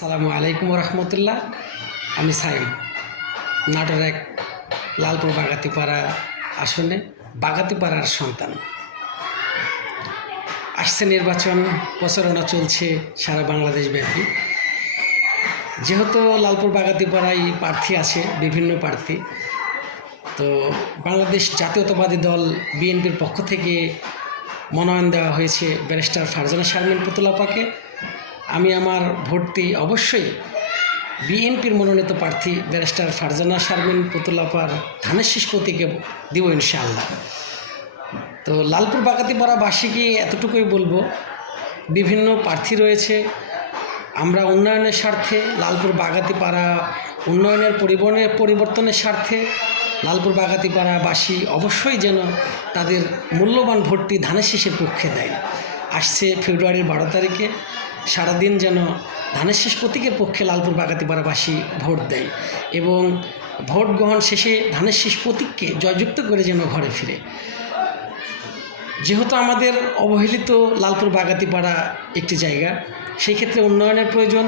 আসসালামু আলাইকুম রহমতুল্লাহ। আমি সাইম, নাটোর এক লালপুর বাগাতিপাড়া আসনে বাগাতিপাড়ার সন্তান। আসছে নির্বাচন, প্রচারণা চলছে সারা বাংলাদেশ ব্যাপী। যেহেতু লালপুর বাগাতিপাড়ায় প্রার্থী আছে, বিভিন্ন প্রার্থী, তো বাংলাদেশ জাতীয়তাবাদী দল বিএনপির পক্ষ থেকে মনোনয়ন দেওয়া হয়েছে ব্যারিস্টার ফারজানা শারমিন পুতুল আপাকে। আমি আমার ভোটটি অবশ্যই বিএনপির মনোনীত প্রার্থী ব্যারিস্টার ফারজানা শারমিন পুতুল আপার ধানের শীষ প্রতীকে দিব ইনশাআল্লাহ। তো লালপুর বাগাতিপাড়াবাসীকে এতটুকুই বলবো, বিভিন্ন প্রার্থী রয়েছে। আমরা উন্নয়নের স্বার্থে, লালপুর বাগাতিপাড়া উন্নয়নের পরিবর্তনের স্বার্থে লালপুর বাগাতিপাড়াবাসী অবশ্যই যেন তাদের মূল্যবান ভোটটি ধানের শীষের পক্ষে দেয়। আসছে ফেব্রুয়ারির 12 তারিখে সারাদিন যেন ধানের শীষ প্রতীকের পক্ষে লালপুর বাগাতিপাড়াবাসী ভোট দেয় এবং ভোট গ্রহণ শেষে ধানের শীষ প্রতীককে জয়যুক্ত করে যেন ঘরে ফিরে। যেহেতু আমাদের অবহেলিত লালপুর বাগাতিপাড়া একটি জায়গা, সেই ক্ষেত্রে উন্নয়নের প্রয়োজন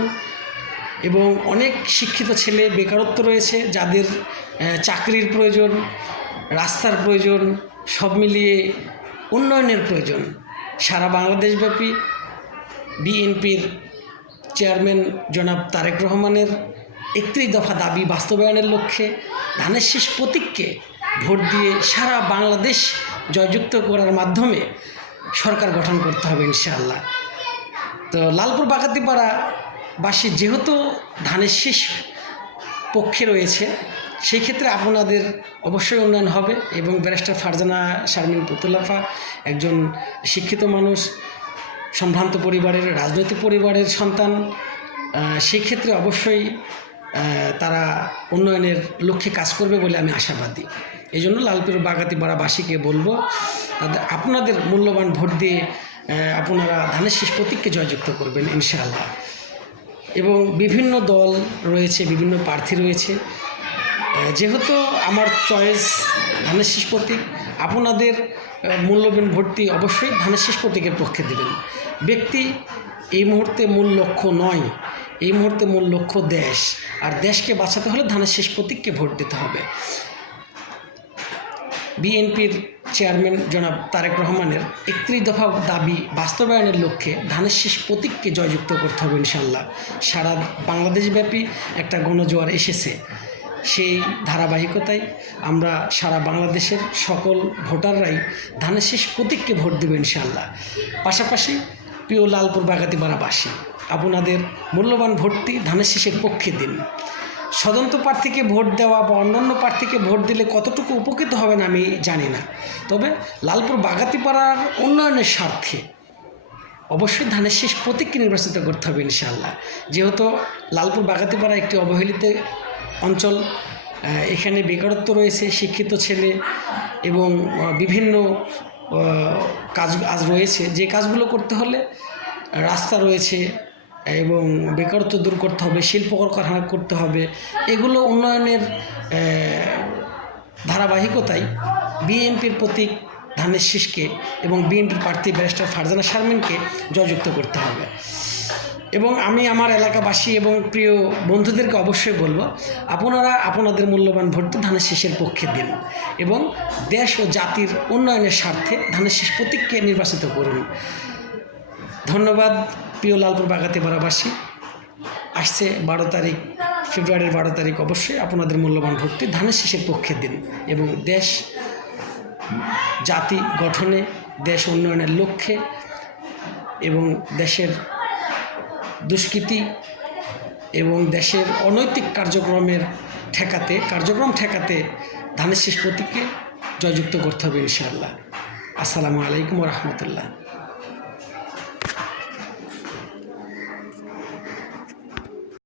এবং অনেক শিক্ষিত ছেলে বেকারত্ব রয়েছে, যাদের চাকরির প্রয়োজন, রাস্তার প্রয়োজন, সব মিলিয়ে উন্নয়নের প্রয়োজন। সারা বাংলাদেশব্যাপী বিএনপির চেয়ারম্যান জনাব তারেক রহমানের 31 দফা দাবি বাস্তবায়নের লক্ষ্যে ধানের শীষ প্রতীককে ভোট দিয়ে সারা বাংলাদেশ জয়যুক্ত করার মাধ্যমে সরকার গঠন করতে হবে ইনশাআল্লাহ। তো লালপুর বাগাতিপাড়াবাসী যেহেতু ধানের শীষ পক্ষে রয়েছে, সেই ক্ষেত্রে আপনাদের অবশ্যই উন্নয়ন হবে এবং ব্যারিস্টার ফারজানা শারমিন পুতুল আপা একজন শিক্ষিত মানুষ, সম্ভ্রান্ত পরিবারের, রাজনৈতিক পরিবারের সন্তান। সেই ক্ষেত্রে অবশ্যই তারা উন্নয়নের লক্ষ্যে কাজ করবে বলে আমি আশাবাদী। এই জন্য লালপুর বাগাতিপাড়াবাসীকে বলবো, আপনাদের মূল্যবান ভোট দিয়ে আপনারা ধানের শীষ প্রতীককে জয়যুক্ত করবেন ইনশাআল্লাহ। এবং বিভিন্ন দল রয়েছে, বিভিন্ন প্রার্থী রয়েছে। যেহেতু আমার চয়েস ধানের শীষ প্রতীক, আপনাদের মূল্যবান ভোটটি অবশ্যই ধানের শীষ প্রতীকের পক্ষে দেবেন। ব্যক্তি এই মুহূর্তে মূল লক্ষ্য নয়, এই মুহূর্তে মূল লক্ষ্য দেশ, আর দেশকে বাঁচাতে হলে ধানের শীষ প্রতীককে ভোট দিতে হবে। বিএনপির চেয়ারম্যান জনাব তারেক রহমানের 31 দফা দাবি বাস্তবায়নের লক্ষ্যে ধানের শীষ প্রতীককে জয়যুক্ত করতে হবে ইনশাআল্লাহ। সারা বাংলাদেশব্যাপী একটা গণজোয়ার এসেছে, সেই ধারাবাহিকতায় আমরা সারা বাংলাদেশের সকল ভোটাররাই ধানের শীষ প্রতীককে ভোট দেবে ইনশাআল্লাহ। পাশাপাশি প্রিয় লালপুর বাগাতিপাড়াবাসী, আপনাদের মূল্যবান ভোটটি ধানের শীষের পক্ষে দিন। স্বতন্ত্র প্রার্থীকে ভোট দেওয়া বা অন্যান্য প্রার্থীকে ভোট দিলে কতটুকু উপকৃত হবেন আমি জানি না, তবে লালপুর বাগাতিপাড়ার উন্নয়নের স্বার্থে অবশ্যই ধানের শীষ প্রতীককে নির্বাচিত করতে হবে ইনশাআল্লাহ। যেহেতু লালপুর বাগাতিপাড়া একটি অবহেলিত অঞ্চল, এখানে বেকারত্ব রয়েছে, শিক্ষিত ছেলে এবং বিভিন্ন কাজ রয়েছে, যে কাজগুলো করতে হলে রাস্তা রয়েছে এবং বেকারত্ব দূর করতে হবে, শিল্প কারখানা করতে হবে। এগুলো উন্নয়নের ধারাবাহিকতায় বিএনপির প্রতীক ধানের শীষকে এবং বিএনপির প্রার্থী ব্যারিস্টার ফারজানা শারমিনকে জয়যুক্ত করতে হবে। এবং আমি আমার এলাকাবাসী এবং প্রিয় বন্ধুদেরকে অবশ্যই বলবো, আপনারা আপনাদের মূল্যবান ভোটটি ধানের শীষের পক্ষে দিন এবং দেশ ও জাতির উন্নয়নের স্বার্থে ধানের শীষ প্রতীককে নির্বাচিত করুন। ধন্যবাদ প্রিয় লালপুর বাগাতিপাড়াবাসী। আসছে 12 তারিখ, ফেব্রুয়ারির 12 তারিখ অবশ্যই আপনাদের মূল্যবান ভোটটি ধানের শীষের পক্ষে দিন এবং দেশ জাতি গঠনে, দেশ উন্নয়নের লক্ষ্যে এবং দেশের দুষ্কৃতি এবং দেশের অনৈতিক কার্যক্রম ঠেকাতে ধানের শীষ প্রতীককে জয়যুক্ত করতে হবে ইনশাআল্লাহ। আসসালামু আলাইকুম রহমতুল্লাহ।